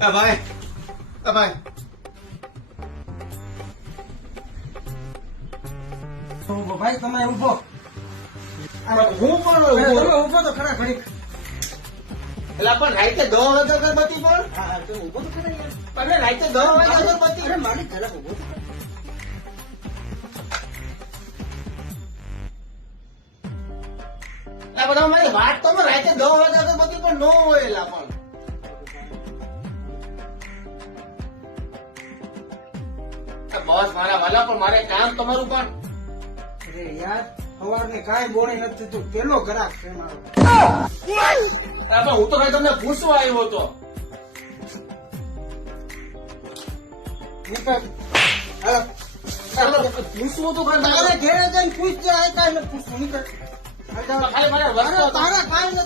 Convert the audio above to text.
ભાઈ ભાઈ ભાઈ તમે ઉભો હું પણ તમે ઉભો તો ખરા ઘડીક. એટલે પણ રાઈતે 10 વાગે અગરબત્તી પણ હા તમે ઉભો તો ખરા યાર. પણ રાઈતે 10 વાગે અગરબત્તી અરે માલિક જરાક ઉભો તો ખરા. આ બધા મારી વાત તો રાઈતે 10 વાગે અગરબત્તી પણ ન હોય એલા પણ બસ મારા વાલા પણ મારે કામ તમારું પણ અરે યાર સવારની કાંઈ બોણી નથી થતું. પેલો ગ્રાહક છે મારો. પણ હું તો ભાઈ તમને પૂછવા આવ્યો હતો નીકળ. હાલો. ચાલો, પૂછવું હતું પણ તારે ઘેરે જઈને પૂછજે. આ કાંઈ નથી પૂછવું. નીકળ. ખાલી મારે વસ્તુ તારા કાંઈ